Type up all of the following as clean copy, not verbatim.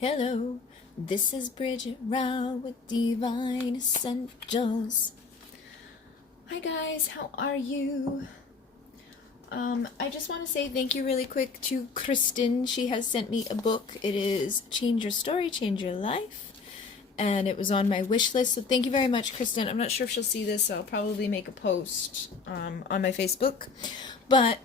Hello, this is Bridget Rao with Divine Essentials. Hi guys, how are you? I just want to say thank you really quick to Kristen. She has sent me a book. It is Change Your Story, Change Your Life. And it was on my wish list. So thank you very much, Kristen. I'm not sure if she'll see this, so I'll probably make a post on my Facebook. But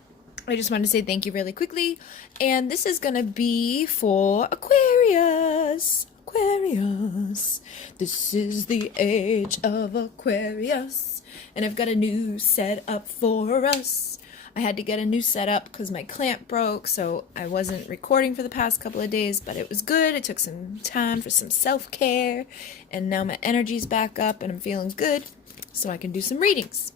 I just wanted to say thank you really quickly. And this is going to be for Aquarius. Aquarius. This is the age of Aquarius. And I've got a new setup for us. I had to get a new setup because my clamp broke, so I wasn't recording for the past couple of days, but it was good. It took some time for some self-care, and now my energy's back up and I'm feeling good, so I can do some readings.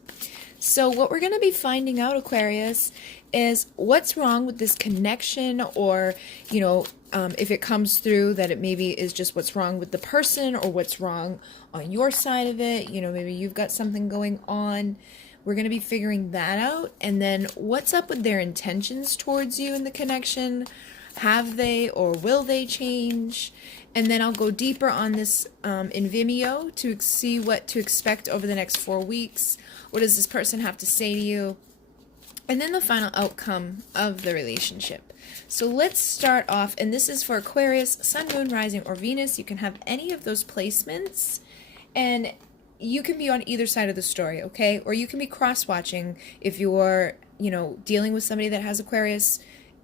So what we're going to be finding out, Aquarius, is what's wrong with this connection, or, if it comes through that it maybe is just what's wrong with the person or what's wrong on your side of it. Maybe you've got something going on. We're going to be figuring that out. And then what's up with their intentions towards you in the connection? Have they or will they change? And then I'll go deeper on this in Vimeo to see what to expect over the next 4 weeks. What does this person have to say to you? And then the final outcome of the relationship. So let's start off, and this is for Aquarius, Sun, Moon, Rising, or Venus. You can have any of those placements, and you can be on either side of the story, okay? Or you can be cross-watching. If you're, dealing with somebody that has Aquarius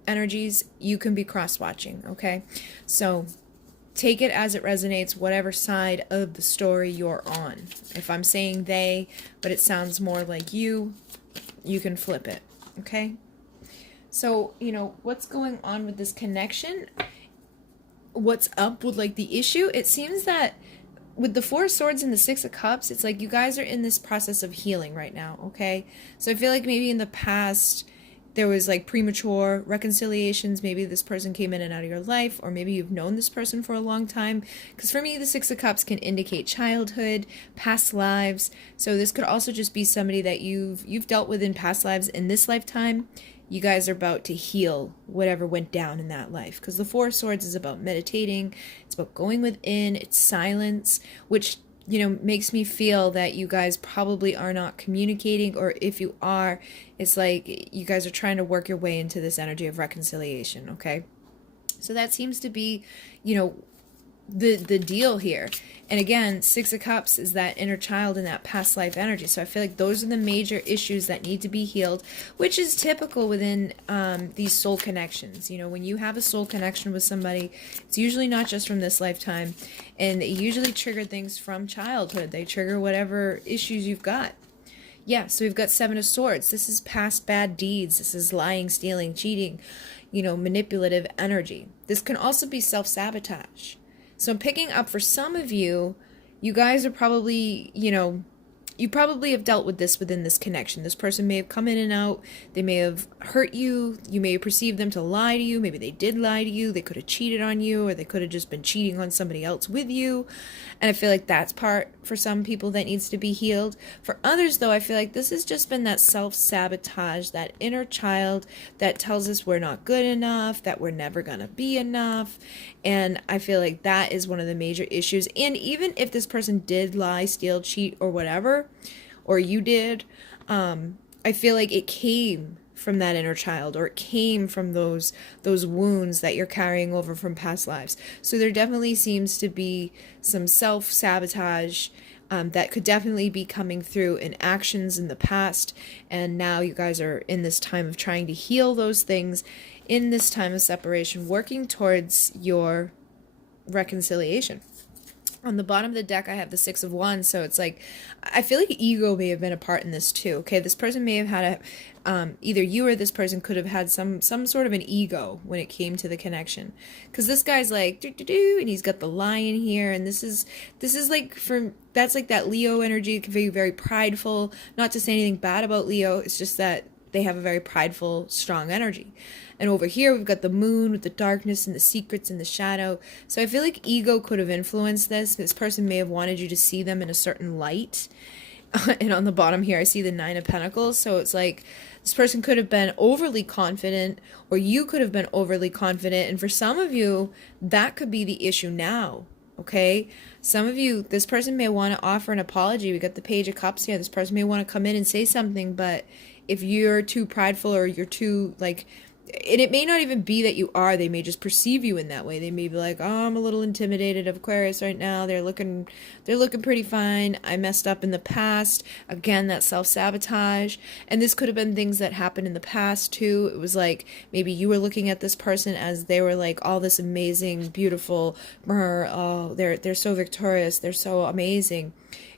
energies, you can be cross-watching, okay? So take it as it resonates, whatever side of the story you're on. If I'm saying they, but it sounds more like you can flip it, okay? So, what's going on with this connection? What's up with, the issue? It seems that with the Four of Swords and the Six of Cups, it's like you guys are in this process of healing right now, okay? So I feel like maybe in the past there was premature reconciliations. Maybe this person came in and out of your life, or maybe you've known this person for a long time. Because for me, the Six of Cups can indicate childhood, past lives. So this could also just be somebody that you've dealt with in past lives. In this lifetime, you guys are about to heal whatever went down in that life. Because the Four of Swords is about meditating. It's about going within. It's silence, which makes me feel that you guys probably are not communicating, or if you are, it's like you guys are trying to work your way into this energy of reconciliation, okay? So that seems to be, the deal here. And again, Six of Cups is that inner child and that past life energy. So I feel like those are the major issues that need to be healed, which is typical within these soul connections. When you have a soul connection with somebody, it's usually not just from this lifetime, and they usually trigger things from childhood. They trigger whatever issues you've got. Yeah, so we've got Seven of Swords. This is past bad deeds. This is lying, stealing, cheating, manipulative energy. This can also be self-sabotage. So I'm picking up for some of you, you guys are probably, you probably have dealt with this within this connection. This person may have come in and out. They may have hurt you. You may have perceived them to lie to you. Maybe they did lie to you. They could have cheated on you, or they could have just been cheating on somebody else with you. And I feel like that's part for some people that needs to be healed. For others, though, I feel like this has just been that self-sabotage, that inner child that tells us we're not good enough, that we're never going to be enough. And I feel like that is one of the major issues. And even if this person did lie, steal, cheat, or whatever, or you did, I feel like it came from that inner child, or it came from those wounds that you're carrying over from past lives. So there definitely seems to be some self-sabotage that could definitely be coming through in actions in the past, and now you guys are in this time of trying to heal those things in this time of separation, working towards your reconciliation. On the bottom of the deck, I have the Six of Wands, so it's like, I feel like ego may have been a part in this too, okay? This person may have had either you or this person could have had some sort of an ego when it came to the connection. Because this guy's like, do, and he's got the lion here, and this is like, that's like that Leo energy. It can be very prideful. Not to say anything bad about Leo, it's just that they have a very prideful, strong energy. And over here, we've got the moon with the darkness and the secrets and the shadow. So I feel like ego could have influenced this. This person may have wanted you to see them in a certain light. And on the bottom here, I see the Nine of Pentacles. So it's like this person could have been overly confident, or you could have been overly confident. And for some of you, that could be the issue now. Okay, some of you, this person may want to offer an apology. We got the Page of Cups here. This person may want to come in and say something, but if you're too prideful, or you're too like, and it may not even be that you are, they may just perceive you in that way. They may be like, oh, I'm a little intimidated of Aquarius right now. They're looking pretty fine. I messed up in the past. Again, that self-sabotage. And this could have been things that happened in the past too. It was like, maybe you were looking at this person as they were like all this amazing, beautiful, oh, they're so victorious. They're so amazing.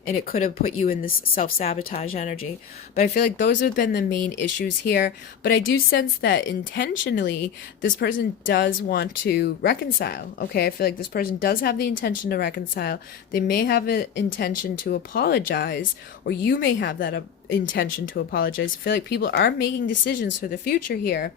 And it could have put you in this self-sabotage energy. But I feel like those have been the main issues here. But I do sense that intentionally, this person does want to reconcile. Okay, I feel like this person does have the intention to reconcile. They may have an intention to apologize, or you may have that intention to apologize. I feel like people are making decisions for the future here.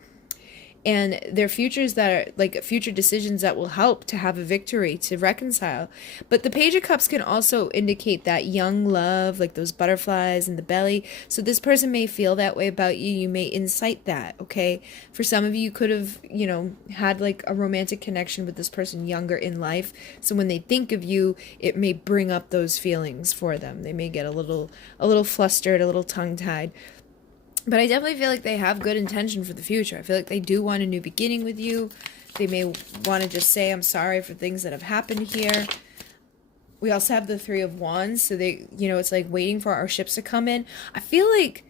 And their futures that are like future decisions that will help to have a victory, to reconcile. But the Page of Cups can also indicate that young love, like those butterflies in the belly. So this person may feel that way about you. You may incite that, okay? For some of you, you could have, you know, had like a romantic connection with this person younger in life. So when they think of you, it may bring up those feelings for them. They may get a little flustered, a little tongue-tied. But I definitely feel like they have good intention for the future. I feel like they do want a new beginning with you. They may want to just say, I'm sorry for things that have happened here. We also have the Three of Wands. So they, you know, it's like waiting for our ships to come in. I feel like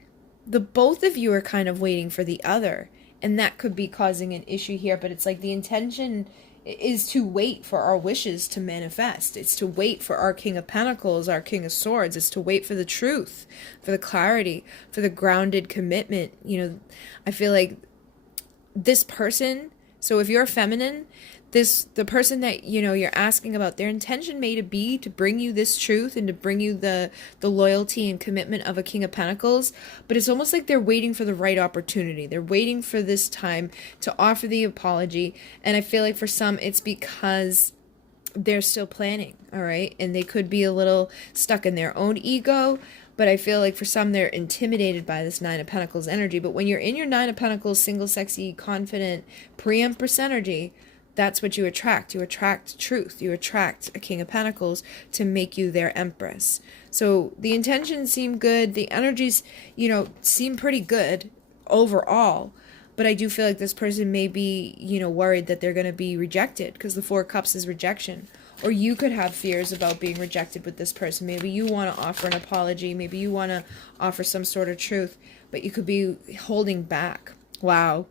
the both of you are kind of waiting for the other. And that could be causing an issue here. But it's like the intention is to wait for our wishes to manifest. It's to wait for our King of Pentacles, our King of Swords. It's to wait for the truth, for the clarity, for the grounded commitment. You know, I feel like this person, so if you're feminine, the person that, you know, you're asking about, their intention may be to bring you this truth and to bring you the loyalty and commitment of a King of Pentacles, but it's almost like they're waiting for the right opportunity. They're waiting for this time to offer the apology. And I feel like for some, it's because they're still planning, all right? And they could be a little stuck in their own ego, but I feel like for some, they're intimidated by this Nine of Pentacles energy. But when you're in your Nine of Pentacles, single, sexy, confident, pre-Empress energy, that's what you attract. You attract truth. You attract a King of Pentacles to make you their Empress. So the intentions seem good. The energies, you know, seem pretty good overall. But I do feel like this person may be, you know, worried that they're going to be rejected, because the Four of Cups is rejection. Or you could have fears about being rejected with this person. Maybe you want to offer an apology. Maybe you want to offer some sort of truth, but you could be holding back. Wow.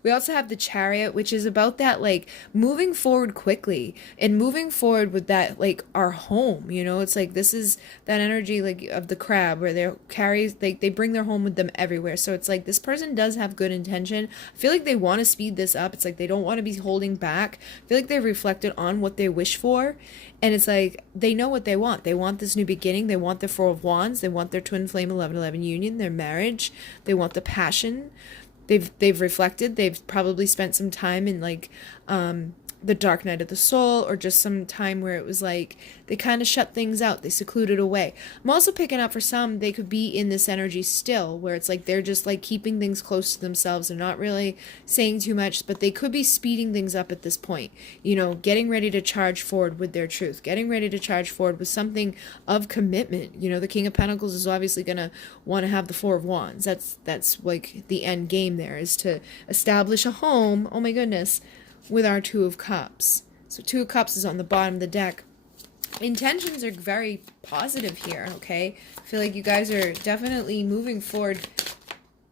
We also have the Chariot, which is about that, like, moving forward quickly and moving forward with that, like, our home, you know? It's like, this is that energy, like, of the crab, where they bring their home with them everywhere. So it's like, this person does have good intention. I feel like they want to speed this up. It's like, they don't want to be holding back. I feel like they've reflected on what they wish for. And it's like, they know what they want. They want this new beginning. They want the Four of Wands. They want their twin flame 11-11 union, their marriage. They want the passion. They've reflected. They've probably spent some time in like the dark night of the soul, or just some time where it was like they kind of shut things out. They secluded away. I'm also picking up for some, they could be in this energy still, where it's like they're just like keeping things close to themselves. They're not really saying too much, but they could be speeding things up at this point. You know, getting ready to charge forward with their truth, getting ready to charge forward with something of commitment. You know, the King of Pentacles is obviously going to want to have the Four of Wands. That's like the end game there, is to establish a home. Oh my goodness. With our Two of Cups. So Two of Cups is on the bottom of the deck. Intentions are very positive here, okay? I feel like you guys are definitely moving forward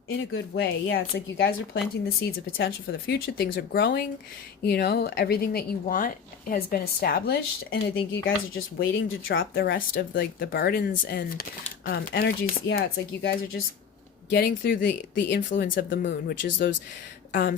in a good way. Yeah, it's like you guys are planting the seeds of potential for the future. Things are growing, you know, everything that you want has been established, and I think you guys are just waiting to drop the rest of like the burdens and energies. Yeah, it's like you guys are just getting through the influence of the moon, which is those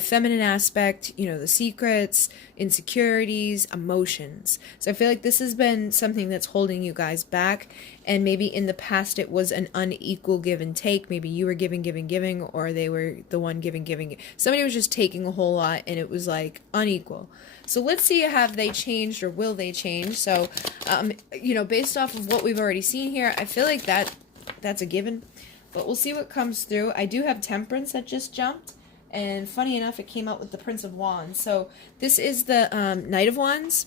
feminine aspect, you know, the secrets, insecurities, emotions. So I feel like this has been something that's holding you guys back, and maybe in the past it was an unequal give and take. Maybe you were giving, or they were the one giving. Somebody was just taking a whole lot, and it was like unequal. So let's see, have they changed, or will they change? So, you know, based off of what we've already seen here, I feel like that that's a given. But we'll see what comes through. I do have Temperance that just jumped. And funny enough, it came out with the Prince of Wands. So this is the Knight of Wands.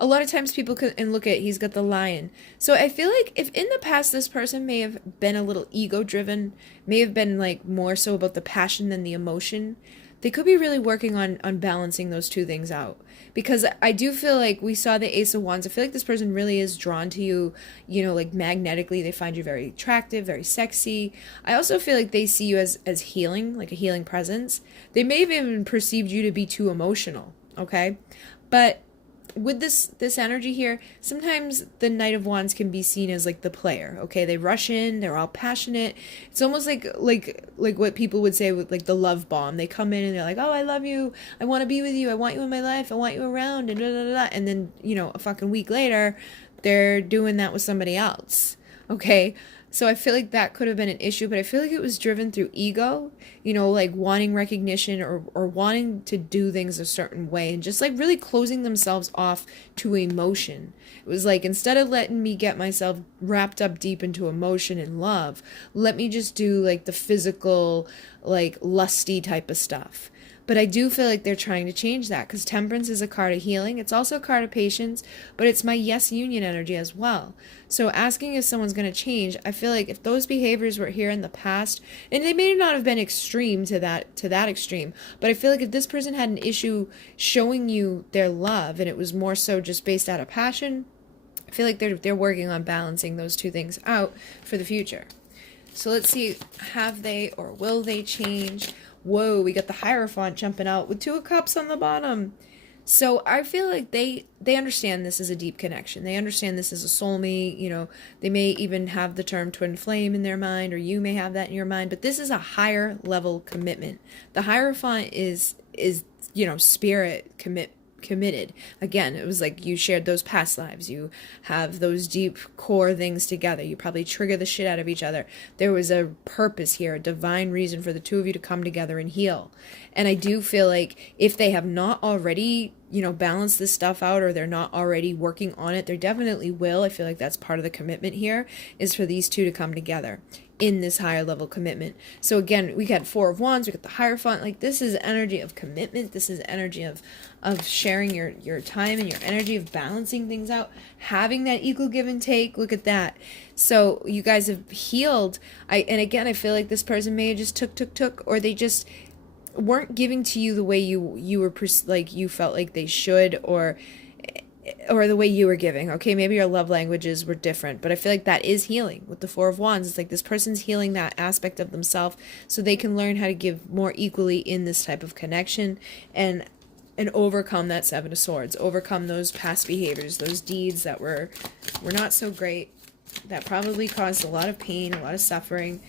A lot of times people can look at, he's got the Lion. So I feel like if in the past this person may have been a little ego driven, may have been like more so about the passion than the emotion, they could be really working on balancing those two things out. Because I do feel like we saw the Ace of Wands. I feel like this person really is drawn to you, you know, like magnetically. They find you very attractive, very sexy. I also feel like they see you as healing, like a healing presence. They may have even perceived you to be too emotional, okay? But with this energy here, sometimes the Knight of Wands can be seen as like the player, okay? They rush in, they're all passionate. It's almost like what people would say with like the love bomb. They come in and they're like, oh, I love you, I want to be with you, I want you in my life, I want you around, and and then, you know, a fucking week later, they're doing that with somebody else, okay? So I feel like that could have been an issue, but I feel like it was driven through ego, you know, like wanting recognition or wanting to do things a certain way and just like really closing themselves off to emotion. It was like, instead of letting me get myself wrapped up deep into emotion and love, let me just do like the physical, like lusty type of stuff. But I do feel like they're trying to change that because Temperance is a card of healing. It's also a card of patience, but it's my yes union energy as well. So asking if someone's going to change, I feel like if those behaviors were here in the past, and they may not have been extreme to that extreme, but I feel like if this person had an issue showing you their love and it was more so just based out of passion, I feel like they're working on balancing those two things out for the future. So let's see, have they or will they change? Whoa, we got the Hierophant jumping out with 2 of Cups on the bottom. So I feel like they understand this is a deep connection. They understand this is a soulmate. You know, they may even have the term twin flame in their mind, or you may have that in your mind. But this is a higher level commitment. The Hierophant is you know, spirit committed. Again, it was like you shared those past lives, you have those deep core things together, you probably trigger the shit out of each other. There was a purpose here, a divine reason for the two of you to come together and heal. And I do feel like if they have not already, you know, balanced this stuff out, or they're not already working on it, they definitely will. I feel like that's part of the commitment here, is for these two to come together in this higher level commitment. So again, we got 4 of Wands, we got the Hierophant. Like, this is energy of commitment. This is energy of sharing your time and your energy, of balancing things out, having that equal give and take. Look at that. So you guys have healed. And again, I feel like this person may have just took, or they just weren't giving to you the way you were like you felt like they should, or the way you were giving. Okay, maybe your love languages were different, but I feel like that is healing with the 4 of Wands. It's like this person's healing that aspect of themselves so they can learn how to give more equally in this type of connection, and overcome that 7 of Swords, overcome those past behaviors, those deeds that were not so great, that probably caused a lot of pain, a lot of suffering.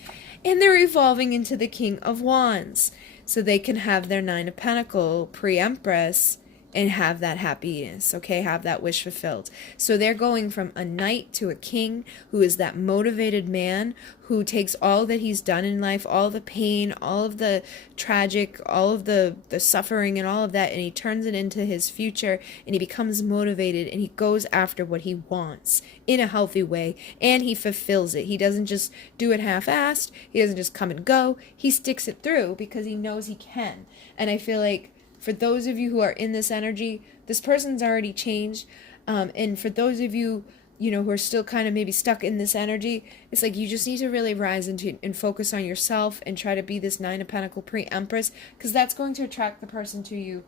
And they're evolving into the King of Wands so they can have their 9 of Pentacles pre-Empress and have that happiness, okay? Have that wish fulfilled. So they're going from a knight to a king, who is that motivated man who takes all that he's done in life, all the pain, all of the tragic, all of the suffering and all of that, and he turns it into his future, and he becomes motivated, and he goes after what he wants in a healthy way, and he fulfills it. He doesn't just do it half-assed. He doesn't just come and go. He sticks it through because he knows he can. And I feel like for those of you who are in this energy, this person's already changed. And for those of you, you know, who are still kind of maybe stuck in this energy, it's like you just need to really rise into and focus on yourself and try to be this 9 of Pentacles pre-Empress, because that's going to attract the person to you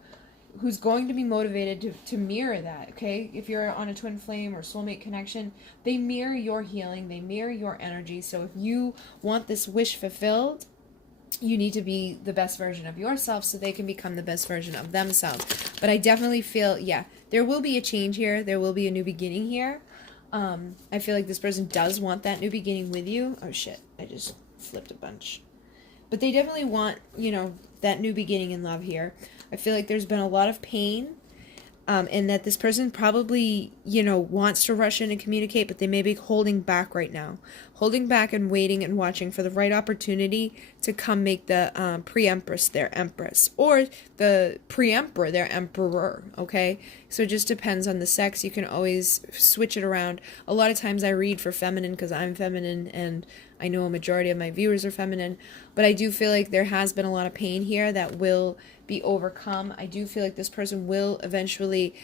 who's going to be motivated to mirror that, okay? If you're on a twin flame or soulmate connection, they mirror your healing, they mirror your energy. So if you want this wish fulfilled, you need to be the best version of yourself so they can become the best version of themselves. But I definitely feel, yeah, there will be a change here. There will be a new beginning here. I feel like this person does want that new beginning with you. Oh, shit. I just flipped a bunch. But they definitely want, you know, that new beginning in love here. I feel like there's been a lot of pain. And that this person probably, you know, wants to rush in and communicate, but they may be holding back right now. Holding back and waiting and watching for the right opportunity to come make the pre-Empress their Empress. Or the pre-Emperor their Emperor, okay? So it just depends on the sex. You can always switch it around. A lot of times I read for feminine because I'm feminine, and I know a majority of my viewers are feminine, but I do feel like there has been a lot of pain here that will be overcome. I do feel like this person will eventually,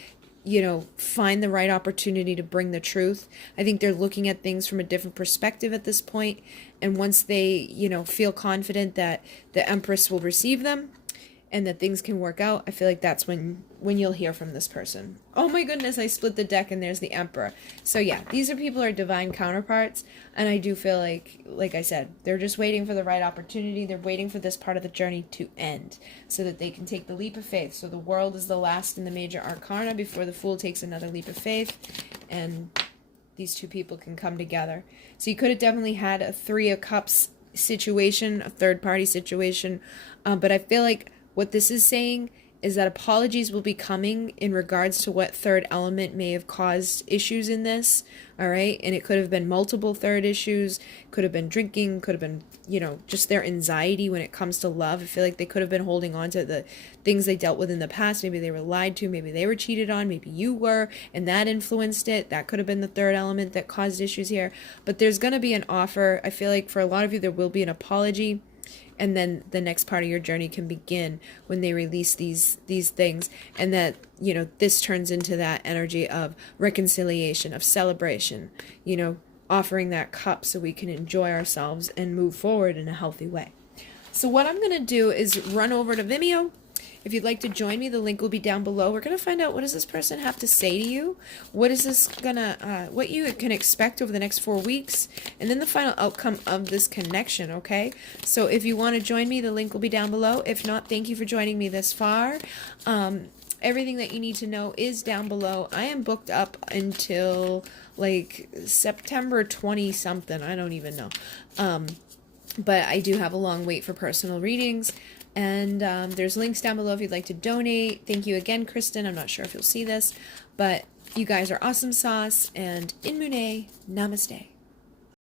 you know, find the right opportunity to bring the truth. I think they're looking at things from a different perspective at this point, and once they, you know, feel confident that the Empress will receive them and that things can work out, I feel like that's when you'll hear from this person. Oh my goodness, I split the deck and there's the Emperor. So yeah, these are people are divine counterparts, and I do feel like I said, they're just waiting for the right opportunity. They're waiting for this part of the journey to end so that they can take the leap of faith. So the World is the last in the major arcana before the Fool takes another leap of faith, and these two people can come together. So you could have definitely had a Three of Cups situation, a third party situation, but I feel like what this is saying is that apologies will be coming in regards to what third element may have caused issues in this, all right? And it could have been multiple third issues, could have been drinking, could have been, you know, just their anxiety when it comes to love. I feel like they could have been holding on to the things they dealt with in the past. Maybe they were lied to, maybe they were cheated on, maybe you were, and that influenced it. That could have been the third element that caused issues here. But there's going to be an offer. I feel like for a lot of you, there will be an apology. And then the next part of your journey can begin when they release these things, and that, you know, this turns into that energy of reconciliation, of celebration, you know, offering that cup so we can enjoy ourselves and move forward in a healthy way. So what I'm going to do is run over to Vimeo. If you'd like to join me, the link will be down below. We're going to find out, what does this person have to say to you? What is this gonna, what you can expect over the next 4 weeks, and then the final outcome of this connection, okay? So if you want to join me, the link will be down below. If not, thank you for joining me this far. Everything that you need to know is down below. I am booked up until like September 20 something. I don't even know. But I do have a long wait for personal readings. And there's links down below if you'd like to donate. Thank you again, Kristen. I'm not sure if you'll see this, but you guys are awesome sauce. And in Mune, namaste.